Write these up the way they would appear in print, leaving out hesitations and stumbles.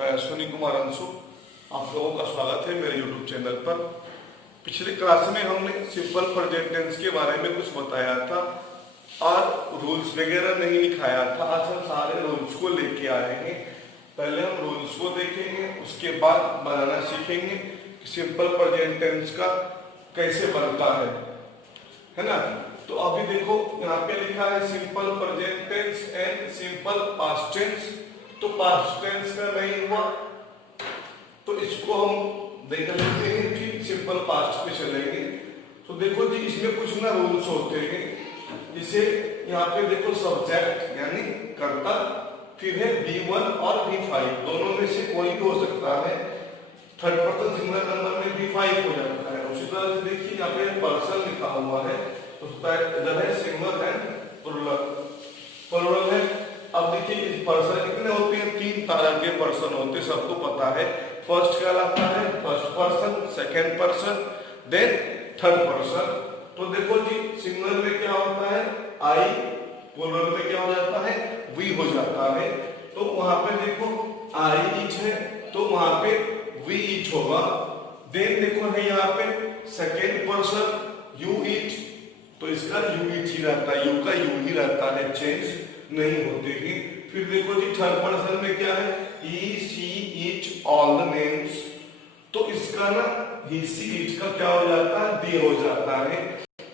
मैं अश्विनी कुमार अंशु, आप लोगों का स्वागत है मेरे YouTube चैनल पर। पिछली क्लास में हमने सिंपल प्रेजेंट टेंस के बारे में कुछ बताया था और रूल्स वगैरह नहीं लिखाया था। आज हम सारे रूल्स को लेके आएंगे। पहले हम रूल्स को देखेंगे, उसके बाद बनाना सीखेंगे कि सिंपल प्रेजेंट टेंस का कैसे बनता है ना। तो अभी देखो यहाँ पे लिखा है simple present tense and simple past tense. तो पास्ट टेंस का नहीं हुआ तो इसको हम देख लेते हैं, फिर सिंपल पास्ट पे चलेंगे। तो देखो जी, इसमें कुछ ना रूल्स होते हैं। जिसे यहाँ पे देखो सब्जेक्ट यानी कर्ता, फिर है V1 और V5, दोनों में से कोई भी हो सकता है। थर्ड पर्सन सिंगुलर नंबर में V5 हो जाता है। उसी तरह से देखिए यहाँ पे पर्सन लिखा हुआ है, उसका इधर है सिंगुलर एंड प्लूरल है। अब देखिए इस पर्सन कितने होते हैं, 3 तरह के पर्सन होते हैं, सबको पता है। फर्स्ट कहलाता है first person, second person, then third person. तो देखो जी, सिंगुलर में क्या होता है आई, प्लूरल में क्या हो जाता है वी हो जाता है। तो वहां पे देखो आई ईच है तो वहां पे वी ईच होगा। देन देखो है यहाँ पे सेकंड पर्सन यू ईच, तो इसका यू ईच ही रहता है, यू का यू ही रहता है, चेंज नहीं होते ही। फिर देखो जी थर्ड पर्सन में क्या है he she each all the names, तो इसका ना ही सी ईच का क्या हो जाता है दे हो जाता है।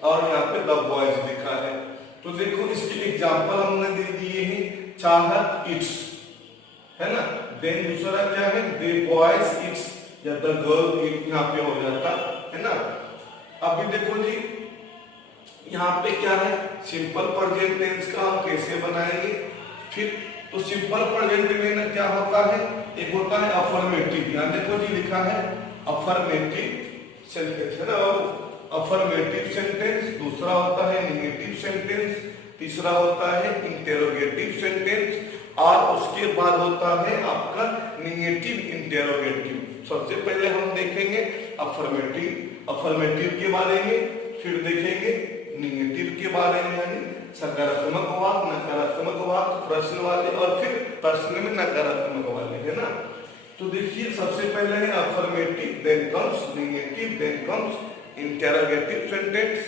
और यहाँ पे द बॉयज लिखा है। तो देखो इसके एग्जांपल हमने दे दिए हैं, चाहत इट्स है ना। देन दूसरा क्या है दे बॉयज इट्स या द गर्ल इट, यहाँ पे हो जाता है ना। अभी देखो जी यहाँ पे क्या है सिंपल प्रेजेंट टेंस का हम कैसे बनाएंगे। फिर तो सिंपल प्रेजेंट में क्या होता है, एक होता है अफर्मेटिव, यहाँ देखो जी लिखा है अफर्मेटिव सेंटेंस है ना, अफर्मेटिव सेंटेंस। दूसरा होता है नेगेटिव सेंटेंस, तीसरा होता है इंटेरोगेटिव सेंटेंस और उसके बाद होता है आपका नेगेटिव इंटेरोगेटिव। सबसे पहले हम देखेंगे अफर्मेटिव के बारे में, फिर देखेंगे नेगेटिव के बारे में यानी सकारात्मक वाक, नकारात्मक वाक, प्रश्न वाले और फिर प्रश्न में नकारात्मक वाले, है ना। तो देखिए सबसे पहले है affirmative, then comes negative, then comes interrogative sentence,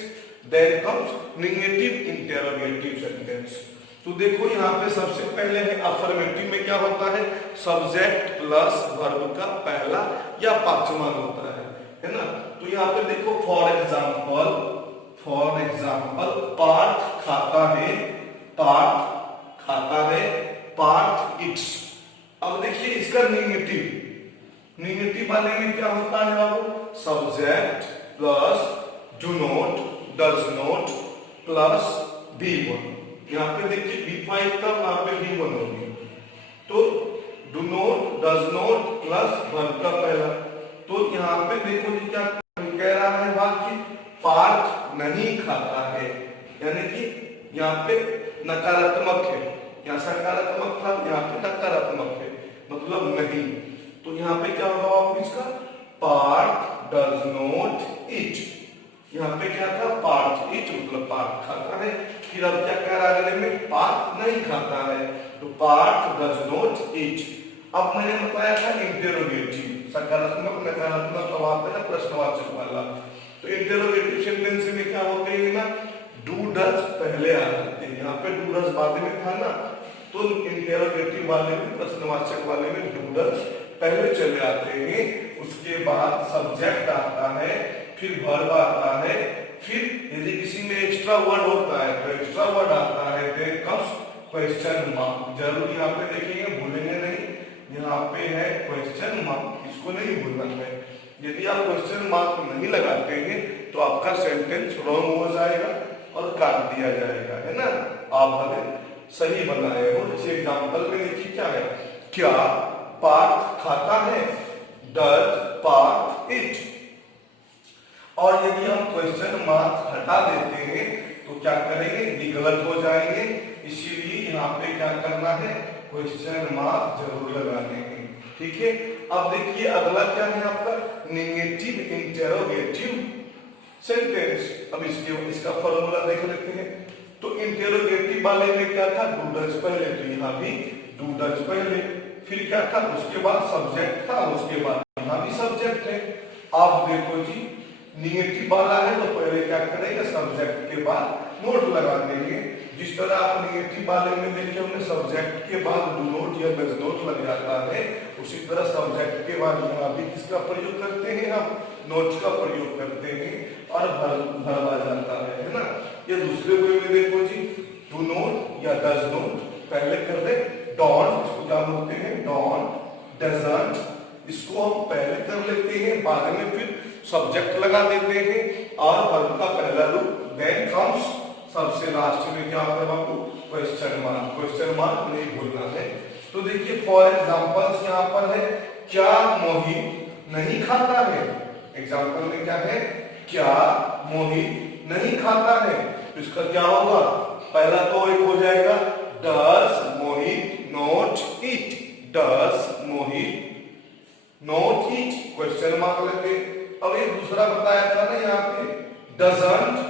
then comes negative interrogative sentence. तो देखो यहाँ पे सबसे पहले है अफर्मेटिव में क्या होता है सब्जेक्ट प्लस वर्ब का पहला या पांचवा होता है ना। तो यहाँ पे देखो फॉर एग्जाम्पल पार्थ खाता है, पार्थ इट्स। अब देखिए इसका नेगेटिव वाले में क्या होता है बाबू subject plus do not, does not plus V1। यहाँ पे देखिए V5 का वहां पे V1 होगी। तो do not, does not plus verb का पहला। तो यहाँ पे देखो जी क्या कह रहा है वाक्य, पार्थ नहीं खाता है, यानी कि यहाँ पे नकारात्मक है, यहाँ सकारात्मक था, यहाँ पे नकारात्मक है, मतलब नहीं। तो यहाँ पे क्या होगा आपको इसका पार्थ डज नॉट ईट, यहाँ पे क्या था पार्थ ईट मतलब पार्थ खाता है। फिर अब क्या कह रहा है अगले में पार्थ नहीं खाता है, तो पार्थ डज नॉट ईट। अब मैंने बताया था इंटेरोगेटिव, सकारात्मक नकारात्मक का वहां पे ना प्रश्नवाचक वाला। तो इंटेरोगेटिव सेंटेंस में क्या होते हैं ना डू डज पहले आ जाते हैं, यहाँ पे डू डज बाद में था ना, तो इंटेरोगेटिव वाले में प्रश्नवाचक वाले में डू डज पहले चले आते हैं। उसके बाद सब्जेक्ट आता है, फिर वर्ब आता है, फिर यदि किसी में एक्स्ट्रा वर्ड होता है तो एक्स्ट्रा वर्ड आता है, देन कम्स क्वेश्चन मार्क। जरूर यहाँ पे देखेंगे, भूलेंगे नहीं, यहाँ पे है क्वेश्चन मार्क, इसको नहीं भूलना है। यदि आप क्वेश्चन मार्क नहीं लगाते हैं तो आपका सेंटेंस रॉन्ग हो जाएगा और काट दिया जाएगा, है ना। आप हमें सही बनाए हो। जैसे एग्जांपल में देखिए क्या है, क्या पार्थ खाता है, डज पार्थ ईट। और यदि हम क्वेश्चन मार्क हटा देते हैं तो क्या करेंगे, ये गलत हो जाएंगे। इसीलिए यहाँ पे क्या करना है क्वेश्चन मार्क जरूर लगाने हैं, ठीक है। अब देखिए अगला क्या है आपका नेगेटिव इंटेरोगेटिव सेंटेंस। अब इसका फॉर्मूला देख लेते हैं। तो इंटेरोगेटिव वाले में क्या था डू डज पहले, तो यहाँ भी डू डज पहले, फिर क्या था, उसके बाद सब्जेक्ट था, उसके बाद यहाँ भी सब्जेक्ट है। आप देखो जी निगेटिव वाला है तो पहले क्या करेंगे, सब्जेक्ट के बाद नोट लगा देंगे। जिस तरह आप निगेटिव वाले में देखिए हमने सब्जेक्ट के बाद डू नोट या डज नोट लग जाता है, उसी तरह सब्जेक्ट के बाद यहाँ भी किसका प्रयोग करते हैं, हम नोट का प्रयोग करते हैं और भरवा जाता है ना। ये दूसरे वे में देखो जी, डू नोट या डज नोट पहले कर दे, डोंट इसको क्या बोलते हैं, डोंट, डजंट इसको हम पहले कर लेते हैं, बाद में फिर सब्जेक्ट लगा देते हैं और वर्ब का पहला रूप, देन कम्स सबसे लास्ट में क्या होगा बाबू, क्वेश्चन मार्क। क्वेश्चन मार्क नहीं भूलना है। तो देखिए फॉर एग्जांपल्स यहाँ पर है, क्या मोहित नहीं खाता है। एग्जांपल में क्या है, क्या मोहित नहीं खाता है, तो इसका क्या होगा, पहला तो एक हो जाएगा does Mohit not eat, does Mohit not eat, question mark लेते। अब एक दूसरा बताया था ना यहाँ पे, डजंट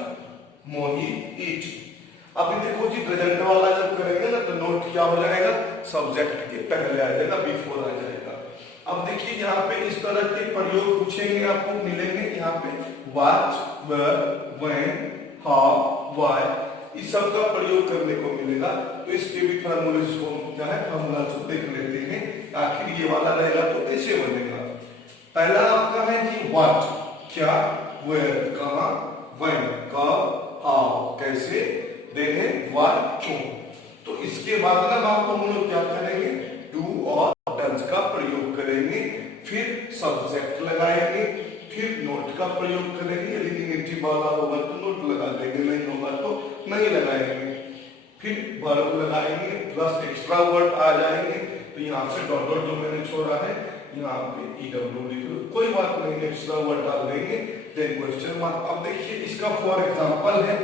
मोहित ईट। अभी देखो जी डजंट वाला जब करेंगे ना तो नोट क्या हो जाएगा, सब्जेक्ट के पहले आ जाएगा, बिफोर आ जाएगा। अब देखिए यहाँ पे इस तरह के प्रयोग पूछेंगे, आपको मिलेंगे यहाँ पे what, where, when, how, why, इस सब का प्रयोग करने को मिलेगा। तो इसके भी फार्मूले को क्या है, फार्मूला से देख लेते हैं, आखिर ये वाला रहेगा तो कैसे बनेगा। पहला आपका है जी व्हाट, क्या, वेयर कहां, व्हेन कब, हाउ कैसे, देन व्हाट क्यों। तो इसके बाद ना आपको हम लोग क्या करेंगे, डू और डज का प्रयोग करेंगे, फिर सब्जेक्ट लगाएंगे, फिर नोट का प्रयोग करेंगे। यदि निगेटिव वाला होगा तो नोट लगा देंगे, नहीं होगा तो नहीं लगाएंगे, फिर वर्ब लगाएंगे प्लस एक्स्ट्रा वर्ड आ जाएंगे। तो यहाँ पे डॉट डॉट जो मैंने छोड़ा है यहाँ पे ईडब्ल्यू लिख लो, कोई बात नहीं, एक्स्ट्रा वर्ड डाल देंगे, देन क्वेश्चन मार्क। अब देखिए इसका फॉर एग्जांपल है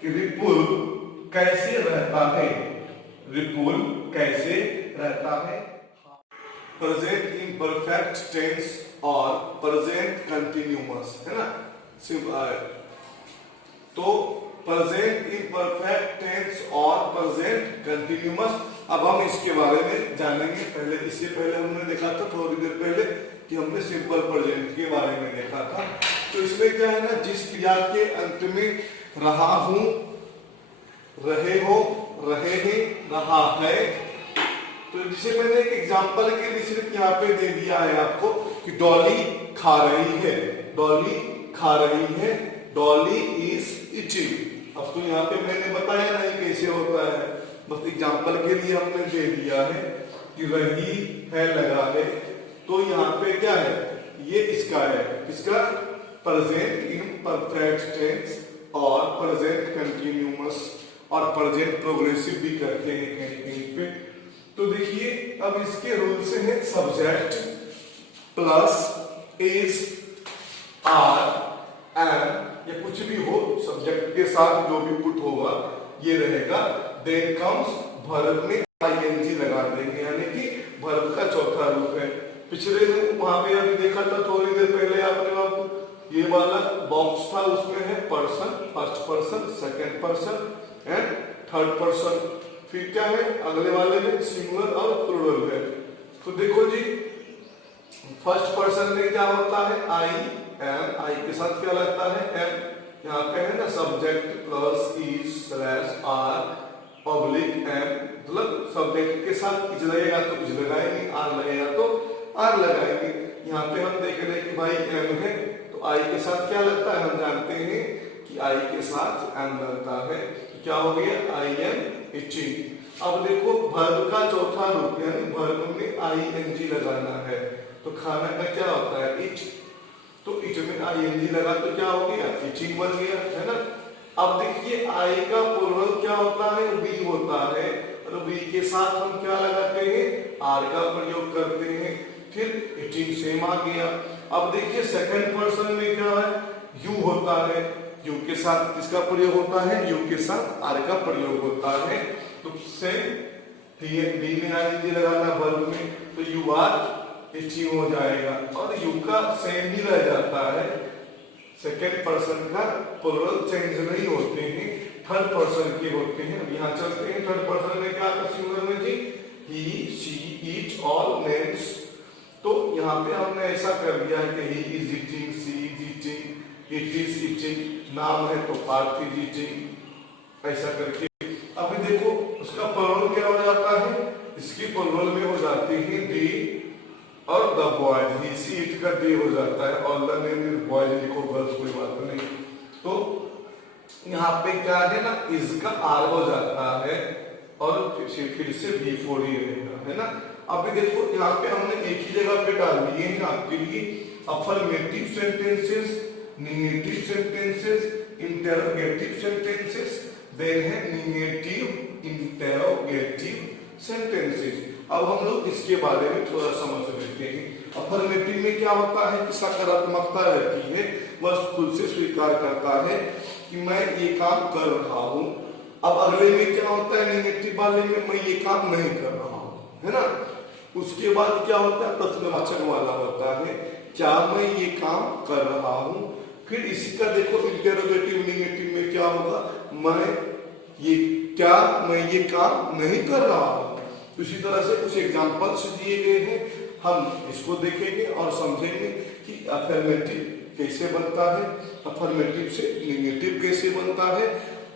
कि रिपुल कैसे रहता है, रिपुल कैसे रहता है। प्रेजेंट इम्परफेक्ट टेंस और प्रेजेंट कंटिन्यूअस है ना, तो प्रेजेंट इम्परफेक्ट टेंस और प्रेजेंट कंटिन्यूअस अब हम इसके बारे में जानेंगे। पहले इससे पहले हमने देखा था थोड़ी देर पहले कि हमने सिंपल प्रेजेंट के बारे में देखा था। तो इसमें क्या है ना, जिस क्रिया के अंत में रहा हूं, रहे हो, रहे हैं, रहा है, तो जिसे मैंने एक एग्जांपल के लिए सिर्फ यहाँ पे दे दिया है आपको कि डॉली खा रही है, डॉली खा रही है, डॉली इज ईटिंग। अब तो यहाँ पे मैंने बताया नहीं कैसे होता है, बस एग्जांपल के लिए हमने दे दिया है कि रही है लगा है। तो यहाँ पे क्या है, ये इसका है, इसका प्रेजेंट इम्परफेक्ट टेंस और प्रेजेंट कंटिन्यूअस और प्रेजेंट प्रोग्रेसिव भी करते हैं कहीं कहीं पे। तो देखिए अब इसके रूल से है subject plus is, are, am या कुछ भी हो, सब्जेक्ट के साथ जो भी पुट होगा ये रहेगा। देन कम्स वर्ब में आईएनजी लगा देंगे, यानी कि वर्ब का चौथा रूप है। पिछले वहां पे अभी देखा था थोड़ी देर पहले आपने बाबू, ये वाला बॉक्स था, उसमें है person, first person, second person and third person. फिर क्या है अगले वाले में सिंगुलर और प्लूरल है। तो देखो जी फर्स्ट पर्सन में क्या होता है, आई एम, आई के साथ क्या लगता है, एम। यहाँ पे है ना subject plus is slash are public am, मतलब सब्जेक्ट के साथ इज लगेगा तो इज लगाएंगे, आर लगेगा तो आर लगाएंगे। यहाँ पे हम देख रहे हैं कि भाई एम है तो आई के साथ क्या लगता है, हम जानते हैं कि आई के साथ एम लगता है। तो क्या हो गया, आई एम ईटिंग। अब देखो वर्ब का चौथा रूप यानी वर्ब में आईएनजी लगाना है, तो खाना का क्या होता है, ईट। तो ईट में आईएनजी लगा तो क्या हो गया, ईटिंग बन गया, है ना। अब देखिए आई का प्लूरल क्या होता है, वी होता है, और वी के साथ हम क्या लगाते हैं, आर का प्रयोग करते हैं, फिर ईटिंग सेम आ गया। अब देखिए सेकंड पर्सन में क्या है, यू होता है, यू के साथ किसका प्रयोग होता है, यू के साथ आर का प्रयोग होता है। तो सेम बी में आईएनजी लगाना वर्ब में, तो यू आर ईटिंग हो जाएगा, और यू का सेम ही रह जाता है। सेकेंड पर्सन का प्लूरल चेंज नहीं होते हैं, थर्ड पर्सन के होते हैं। अब यहाँ चलते हैं थर्ड पर्सन में क्या था सिंगुलर में जी, ही, शी, ईट, ऑल नेम्स। तो यहाँ पे हमने ऐसा कर दिया है कि he is eating, she is eating, it is eating, नाम है तो पार्थ इज ईटिंग, ऐसा करके। अभी देखो उसका प्लूरल क्या हो जाता है, इसकी प्लूरल में हो जाती है दी और the boys, he see it का दे हो जाता है और द नेम इज बॉयज, लिखो गर्ल्स, कोई बात नहीं। तो यहाँ पे क्या है ना, इसका आर हो जाता है और फिर से बिफोर ही रहेगा, है ना। अभी देखो यहाँ पे हमने एक ही जगह पे डाल दिए हैं आपके लिए affirmative sentences, negative sentences, interrogative sentences, then है नेगेटिव इंटरोगेटिव सेंटेंसेस। अब हम लोग इसके बारे में थोड़ा समझ लेते हैं। अफर्मेटिव में क्या होता है कि सकारात्मकता रहती है, वह खुद से स्वीकार करता है कि मैं ये काम कर रहा हूँ। अब अगले में क्या होता है, नेगेटिव वाले में मैं ये काम नहीं कर रहा हूँ, है ना। उसके बाद क्या होता है, प्रश्नवाचक वाला होता है, क्या मैं ये काम कर रहा हूँ। फिर इसी का देखो इंटरोगेटिव नेगेटिव में क्या होगा, मैं ये काम नहीं कर रहा हूँ। इसी तरह से कुछ एग्जांपल्स दिए गए हैं, हम इसको देखेंगे और समझेंगे कि अफर्मेटिव कैसे बनता है, अफर्मेटिव से नेगेटिव कैसे बनता है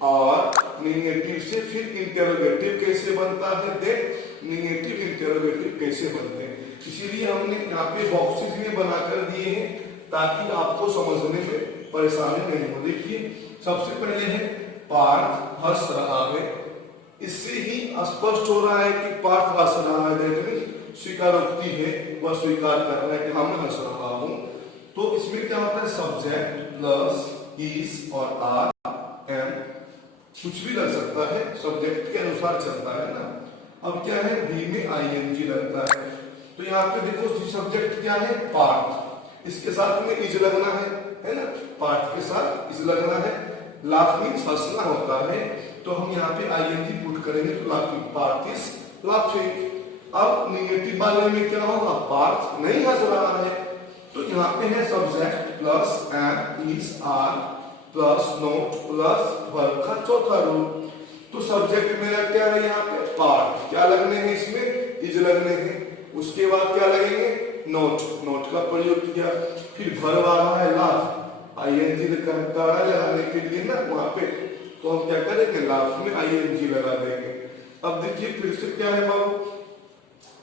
और नेगेटिव से फिर इंटरोगेटिव कैसे बनता है, देन नेगेटिव इंटरोगेटिव कैसे बनते हैं। इसीलिए हमने यहाँ पे बॉक्सेस में बनाकर दिए हैं ताकि आपको समझने में परेशानी नहीं हो। देखिए सबसे पहले है पार्थ हंस रहा है, इससे ही स्पष्ट हो रहा है कि पार्थ हंस रहा है, दैट मींस स्वीकारोक्ति है, वह स्वीकार कर रहा है कि हम हंस रहा हूं। तो इसमें क्या होता है, सब्जेक्ट प्लस इज और आर एम, कुछ भी लग सकता है, सब्जेक्ट के अनुसार चलता है ना। अब क्या है, भी में आईएनजी लगता है। तो यहाँ पे देखो सब्जेक्ट क्या है, पार्थ, इसके साथ में इज लगना है ना, पार्थ के साथ इज लगना है। लाफ मीन्स हंसना होता है, तो हम यहाँ पे आईएनजी पुट करेंगे तो लाफिंग, पार्थ इज लाफिंग। अब नेगेटिव वाले में क्या होगा, पार्थ नहीं हंस रहा है, तो यहाँ पे है subject plus am is are plus not plus verb का चौथा रूप। तो सब्जेक्ट मेरा क्या है यहाँ पे, पार्थ, क्या लगने हैं इसमें, इज लगने हैं। उसके बाद क्या लगेंगे, नोट, नोट का प्रयोग किया। फिर वर्ब आ रहा है लाफ, आईएनजी लगाने के लिए ना वहां पे, तो हम क्या करेंगे, लाफ में आईएनजी लगा देंगे। अब देखिए फिर से क्या है बाबू,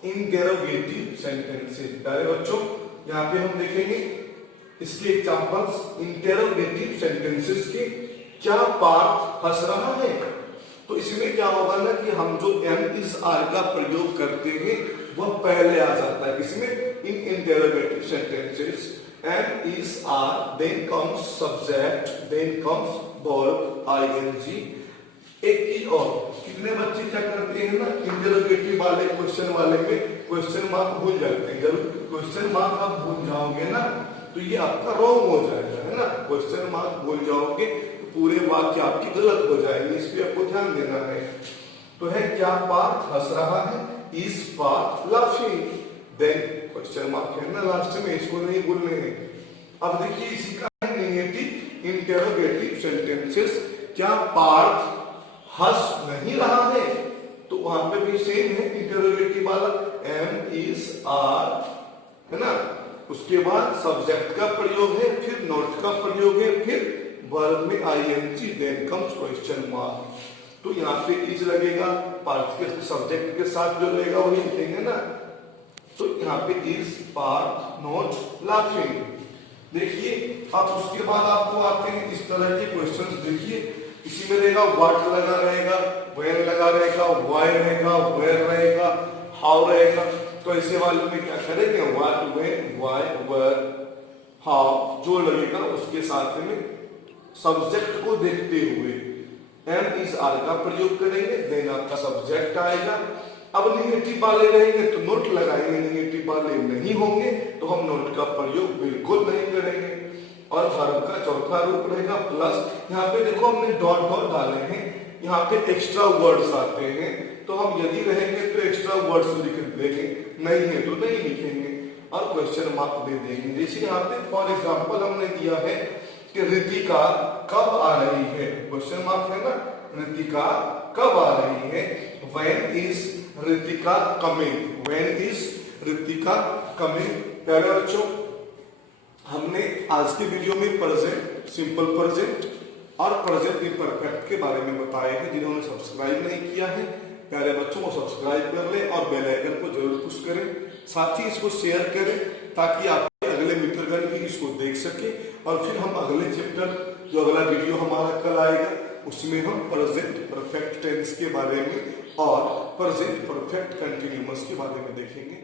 इंटरोगेटिव सेंटेंसेस। प्यारे बच्चों यहाँ पे हम देखेंगे इसके एग्जांपल्स, इंटरोगेटिव सेंटेंसेस के। क्या पार्थ हंस रहा है, तो इसमें क्या होगा ना कि हम जो एम इज आर का प्रयोग करते हैं वह पहले आ जाता है, इसमें in interrogative sentences am is are, then comes subject, then comes verb ING. एक ही और कितने बच्चे क्या करते हैं ना, इंटरोगेटिव वाले क्वेश्चन वाले में क्वेश्चन मार्क भूल जाते हैं। जब क्वेश्चन मार्क आप भूल जाओगे ना तो ये आपका रॉन्ग हो जाएगा, है ना। क्वेश्चन मार्क भूल जाओगे तो पूरे वाक्य आपकी गलत हो जाएंगे, इस पे आपको ध्यान देना है। तो है क्या पार्थ हंस रहा है, is Parth laughing, then question mark है ना लास्ट में, इसको नहीं भूलने हैं। अब देखिए इसी का है नेगेटिव इंटरोगेटिव सेंटेंसेस। क्या पार्थ हंस नहीं रहा है, तो वहां पे भी सेम है इंटरोगेटिव वाला, एम इज आर, है ना। उसके बाद सब्जेक्ट का प्रयोग है, फिर नोट का प्रयोग है, फिर वर्ब में ING, then comes question mark. तो यहाँ पे इज लगेगा, पार्थ के सब्जेक्ट के साथ जो रहेगा वही लिखेंगे ना। तो यहाँ पे इज पार्थ नॉट लाफिंग। देखिए अब उसके बाद आपको आते हैं इस तरह के क्वेश्चंस। देखिए इसी में रहेगा व्हाट लगा रहेगा, वेयर लगा रहेगा, व्हाई रहेगा, वेयर रहेगा, हाउ रहेगा। तो ऐसे वाले में क्या करेंगे, what, when, why, where, how जो लगेगा उसके साथ में सब्जेक्ट को देखते हुए एम इज आर का प्रयोग करेंगे, देन आपका सब्जेक्ट आएगा। अब निगेटिव वाले रहेंगे तो नोट लगाएंगे, निगेटिव वाले नहीं होंगे तो हम नोट का प्रयोग बिल्कुल नहीं करेंगे। और वर्ब का चौथा रूप रहेगा प्लस। यहाँ पे देखो हमने डॉट डॉट डाले हैं, यहाँ पे एक्स्ट्रा वर्ड्स आते हैं, तो हम यदि रहेंगे तो एक्स्ट्रा वर्ड्स लिख देंगे, नहीं है तो नहीं लिखेंगे और क्वेश्चन मार्क दे देंगे। जैसे यहाँ पे फॉर एग्जाम्पल हमने दिया है कि रितिका कब आ रही है, क्वेश्चन मार्क है ना, रितिका कब आ रही है। When is Ritika coming, when is Ritika coming. प्यारे बच्चों, हमने आज के वीडियो में प्रेजेंट, सिंपल प्रेजेंट और प्रेजेंट इम्परफेक्ट के बारे में बताए हैं। जिन्होंने सब्सक्राइब नहीं किया है प्यारे बच्चों को सब्सक्राइब कर ले और बेल आइकन को जरूर पुश करें, साथ ही इसको शेयर करें ताकि आपके अगले मित्रगण भी इसको देख सके। और फिर हम अगले चैप्टर, जो अगला वीडियो हमारा कल आएगा, उसमें हम प्रेजेंट परफेक्ट टेंस के बारे में और प्रेजेंट परफेक्ट कंटिन्यूअस के बारे में देखेंगे।